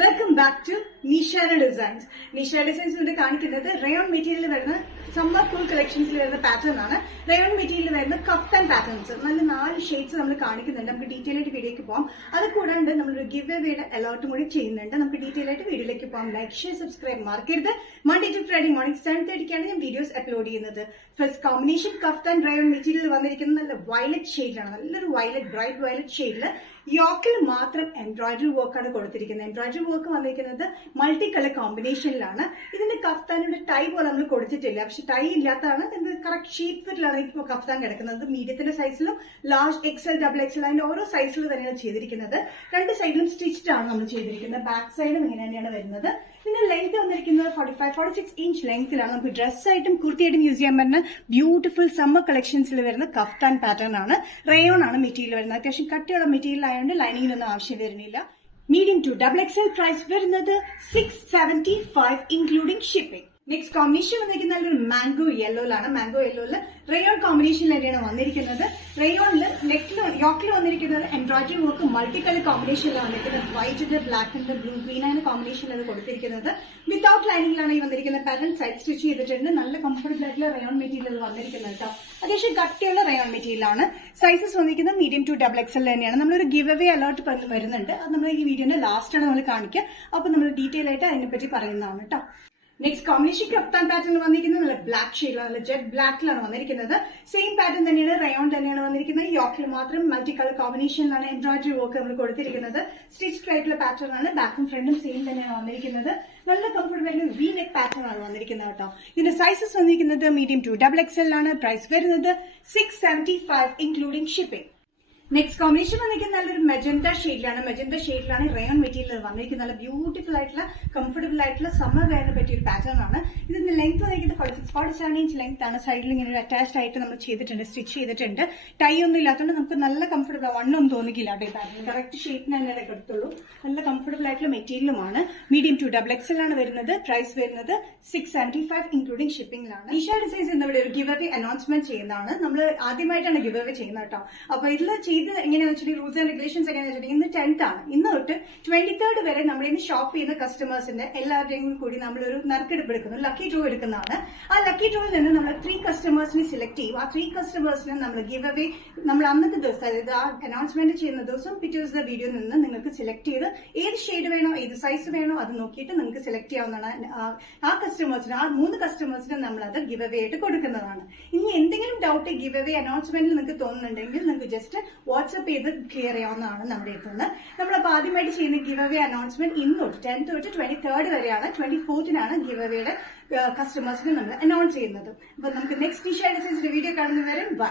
Welcome back to Nishara designs. Nishara designs ഇവിടെ കാണിക്കുന്നത് rayon material വരുന്ന സമ്മർ കൂൾ കളക്ഷൻസിൽ വരുന്ന പാറ്റേൺ ആണ്. റയോൺ മെറ്റീരിയൽ വരുന്ന കഫ്താൻ പാറ്റേൺസ് നല്ല 4 ഷെയ്ഡ്സ് നമ്മൾ കാണിക്കുന്നുണ്ട്. നമുക്ക് ഡീറ്റെയിൽ ആയിട്ട് വീഡിയോക്ക് പോകാം. അത് കൂടാണ്ട് നമ്മളൊരു ഗിവ് എവേയുടെ അലോട്ടും കൂടി ചെയ്യുന്നുണ്ട്. നമുക്ക് ഡീറ്റെയിൽ ആയിട്ട് വീഡിയോയിലേക്ക് പോകാം. ലൈക്ക്, ഷെയർ, സബ്സ്ക്രൈബ് മറക്കരുത്. മൺഡേ ടു ഫ്രൈഡേ മോർണിംഗ് 7:30 ഞാൻ വീഡിയോസ് അപ്ലോഡ് ചെയ്യുന്നത്. First combination kaftan rayon material വന്നിരിക്കുന്നത് നല്ല വയലറ്റ് ഷെയ്ഡിലാണ്. നല്ലൊരു വയലറ്റ്, ബ്രൈറ്റ് വയലറ്റ് ഷെയ്ഡില് യോക്കിൽ മാത്രം എംബ്രോയിഡറി വർക്കാണ് കൊടുത്തിരിക്കുന്നത്. എംബ്രോയിഡറി വർക്ക് വന്നിരിക്കുന്നത് മൾട്ടി കളർ കോമ്പിനേഷനിലാണ്. ഇതിന്റെ കഫ്താനിന്റെ ടൈ പോലെ നമ്മൾ കൊടുത്തിട്ടില്ല, പക്ഷെ ടൈ ഇല്ലാത്തതാണ്. ഇതിന്റെ കറക്റ്റ് ഷേപ്പ് ഫിറ്റിലാണ് ഇപ്പോൾ കഫ്താൻ കിടക്കുന്നത്. മീഡിയത്തിന്റെ സൈസിലും ലാർജ്, എക്സൽ, ഡബിൾ എക്സൽ അതിന്റെ ഓരോ സൈസിൽ തന്നെയാണ് ചെയ്തിരിക്കുന്നത്. 2 സൈഡിലും സ്റ്റിച്ച്ഡ് ആണ് നമ്മൾ ചെയ്തിരിക്കുന്നത്. ബാക്ക് സൈഡും ഇങ്ങനെ തന്നെയാണ് വരുന്നത്. ഇതിന്റെ ലെങ്ത് വന്നിരിക്കുന്നത് 45-46 ഇഞ്ച് ലെങ്ത്തിലാണ്. നമുക്ക് ഡ്രസ്സായിട്ടും കുർത്തിയായിട്ടും യൂസ് ചെയ്യാൻ പറ്റുന്ന ബ്യൂട്ടിഫുൾ സമ്മർ കളക്ഷൻസിൽ വരുന്ന കഫ്താൻ പാറ്റേൺ ആണ്. റയോൺ ആണ് മെറ്റീരിയൽ വരുന്നത്. അത്യാവശ്യം കട്ടിയുള്ള മെറ്റീരിയൽ ആയതുകൊണ്ട് ലൈനിങ്ങിനൊന്നും ആവശ്യം വരുന്നില്ല. Medium to double XL price വരുന്നത് 675 ഇൻക്ലൂഡിംഗ് ഷിപ്പിംഗ്. നെക്സ്റ്റ് കോമ്പിനേഷൻ വന്നിരിക്കുന്ന നല്ലൊരു മാംഗോ യെല്ലോയിലാണ്. മാംഗോ യെല്ലോയില് റയോൺ കോമ്പിനേഷനിലാണ് വന്നിരിക്കുന്നത്. റയോണില് യോക്കിൽ വന്നിരിക്കുന്നത് എംബ്രോയിഡറി വർക്ക് മൾട്ടി കളർ കോമ്പിനേഷനിലാണ് വന്നിരിക്കുന്നത്. വൈറ്റിന്റെ, ബ്ലാക്കിന്റെ, ബ്ലൂ ഗ്രീൻ ആണ് കോമ്പിനേഷനിലാണ് കൊടുത്തിരിക്കുന്നത്. വിത്തൌട്ട് ലൈനിങ്ങിലാണ് ഈ വന്നിരിക്കുന്ന പാറ്റേൺ. സൈഡ് സ്റ്റിച്ച് ചെയ്തിട്ടുണ്ട്. നല്ല കംഫർട്ടബിൾ ആയിട്ടുള്ള റയോൺ മെറ്റീരിയൽ വന്നിരിക്കുന്നത് കേട്ടോ. അത്യാവശ്യം കട്ടിയുള്ള റയോൺ മെറ്റീരിയലാണ്. സൈസസ് വന്നിരിക്കുന്നത് മീഡിയം ടു ഡബിൾ എക്സൽ തന്നെയാണ്. നമ്മളൊരു ഗിവ് അവേ അലോട്ട് വരുന്നുണ്ട്. അത് നമ്മൾ ഈ വീഡിയോന്റെ ലാസ്റ്റ് ആണ് നമ്മൾ കാണിക്കുക. അപ്പൊ നമ്മൾ ഡീറ്റെയിൽ ആയിട്ട് അതിനെപ്പറ്റി പറയുന്നതാണ് കേട്ടോ. നെക്സ്റ്റ് കോമ്പിനേഷൻ കഫ്താൻ പാറ്റേൺ വന്നിരിക്കുന്നത് നല്ല ബ്ലാക്ക് ഷെയ്ഡിലാണ്, നല്ല ജെറ്റ് ബ്ലാക്കിലാണ് വന്നിരിക്കുന്നത്. സെയിം പാറ്റേൺ തന്നെയാണ്, റയോൺ തന്നെയാണ് വന്നിരിക്കുന്നത്. യോക്കിൽ മാത്രം മൾട്ടി കളർ കോമ്പിനേഷനിലാണ് എംബ്രോയിഡറി വർക്ക് നമ്മൾ കൊടുത്തിരിക്കുന്നത്. സ്റ്റിച്ച്ഡ് ആയിട്ടുള്ള പാറ്റേൺ ആണ്. ബാക്കും ഫ്രണ്ടും സെയിം തന്നെയാണ് വന്നിരിക്കുന്നത്. നല്ല കംഫർട്ടബിൾ ആയിട്ടുള്ള വി നെക്ക് പാറ്റേൺ ആണ് വന്നിരിക്കുന്നത് കേട്ടോ. ഇതിന്റെ സൈസസ് വന്നിരിക്കുന്നത് മീഡിയം ടു ഡബിൾ എക്സൽ ആണ്. പ്രൈസ് വരുന്നത് 675 ഇൻക്ലൂഡിംഗ് ഷിപ്പിംഗ്. നെക്സ്റ്റ് കോമ്പിനേഷൻ വന്നിരിക്കുന്നത് നല്ലൊരു മെജന്ത ഷെയ്ഡിലാണ് റയോൺ മെറ്റീരിയൽ വന്നിരിക്കുന്നത്. നല്ല ബ്യൂട്ടിഫുൾ ആയിട്ടുള്ള കംഫർട്ടബിൾ ആയിട്ടുള്ള സമ്മർ വെയറിന് പറ്റിയ ഒരു പാറ്റേൺ ആണ്. ഇതിന്റെ ലെങ്ത് വന്നിരിക്കുന്നത് 46-47 ഇഞ്ച് ലെങ്ത് ആണ്. സൈഡിൽ ഇങ്ങനെ ഒരു അറ്റാച്ച്ഡ് ആയിട്ട് നമ്മൾ ചെയ്തിട്ടുണ്ട്, സ്റ്റിച്ച് ചെയ്തിട്ടുണ്ട്. ടൈ ഒന്നും ഇല്ലാത്തതുകൊണ്ട് നമുക്ക് നല്ല കംഫർട്ടബിൾ, വണ്ണൊന്നും തോന്നിക്കില്ല കേട്ടോ. ഈ പാറ്റേൺ കറക്റ്റ് ഷേപ്പിന് തന്നെ എടുത്തുള്ളൂ. നല്ല കംഫർട്ടബിൾ ആയിട്ടുള്ള മെറ്റീരിയലുമാണ്. മീഡിയം ടു ഡബിൾ എക്സൽ ആണ് വരുന്നത്. പ്രൈസ് വരുന്നത് 675 ഇൻക്ലൂഡിംഗ് ഷിപ്പിംഗിലാണ്. നിഷാര ഡിസൈൻസ് എന്നിവിടെ ഒരു ഗിവ് അവേ അനൗൺസ്മെന്റ് ചെയ്യുന്നതാണ്. നമ്മൾ ആദ്യമായിട്ടാണ് ഗിവ് അവേ ചെയ്യുന്നത് കേട്ടോ. അപ്പൊ ഇതിൽ ഇത് എങ്ങനെയാണെന്ന് വെച്ചിട്ടുണ്ടെങ്കിൽ റൂൾസ് ആൻഡ് റെഗുലേഷൻസ് എങ്ങനെയാണെന്ന് വെച്ചിട്ടുണ്ടെങ്കിൽ ഇന്ന് 10th ആണ്. ഇന്ന് തൊട്ട് 23rd വരെ നമ്മൾ ഇന്ന് ഷോപ്പ് ചെയ്യുന്ന കസ്റ്റമേഴ്സിന്റെ എല്ലാവരുടെയും കൂടി നമ്മളൊരു നറുക്കെടുപ്പ് എടുക്കുന്നു, ലക്കി ഡ്രോ എടുക്കുന്നതാണ്. ആ ലക്കി ഡ്രോയിൽ നിന്ന് നമ്മൾ 3 കസ്റ്റമേഴ്സിനെ സെലക്ട് ചെയ്യും. ആ 3 കസ്റ്റമേഴ്സിന് നമ്മൾ ഗിവ് അവേ നമ്മൾ അന്നത്തെ ദിവസം, അതായത് ആ അനൗൺസ്മെന്റ് ചെയ്യുന്ന ദിവസം പിറ്റേ ദിവസത്തെ വീഡിയോയിൽ നിന്ന് നിങ്ങൾക്ക് സെലക്ട് ചെയ്ത് ഏത് ഷെയ്ഡ് വേണോ, ഏത് സൈസ് വേണോ അത് നോക്കിയിട്ട് നിങ്ങൾക്ക് സെലക്ട് ചെയ്യാവുന്നതാണ്. ആ കസ്റ്റമേഴ്സിന്, ആ 3 കസ്റ്റമേഴ്സിന് നമ്മൾ അത് ഗിവ് അവേ ആയിട്ട് കൊടുക്കുന്നതാണ്. ഇനി എന്തെങ്കിലും ഡൗട്ട് ഗിവ് അവേ അനൗൺസ്മെന്റിൽ നിങ്ങൾക്ക് തോന്നുന്നുണ്ടെങ്കിൽ നിങ്ങൾക്ക് ജസ്റ്റ് വാട്സ്ആപ്പ് ചെയ്ത് ക്ലിയർ ചെയ്യാവുന്നതാണ് നമ്മുടെ അടുത്ത് നിന്ന്. നമ്മളപ്പോൾ ആദ്യമായിട്ട് ചെയ്യുന്ന ഗിവ് അവേ അനൗൺസ്മെന്റ് ഇന്ന് തൊട്ട് 10th തൊട്ട് 23rd വരെയാണ്. 24th ഗിവ് അവയുടെ കസ്റ്റമേഴ്സിനെ നമ്മൾ അനൗൺസ് ചെയ്യുന്നത്. അപ്പൊ നമുക്ക് നെക്സ്റ്റ് നിഷാര ഡിസൈൻസിന്റെ വീഡിയോ കാണുന്നവരെ ബൈ.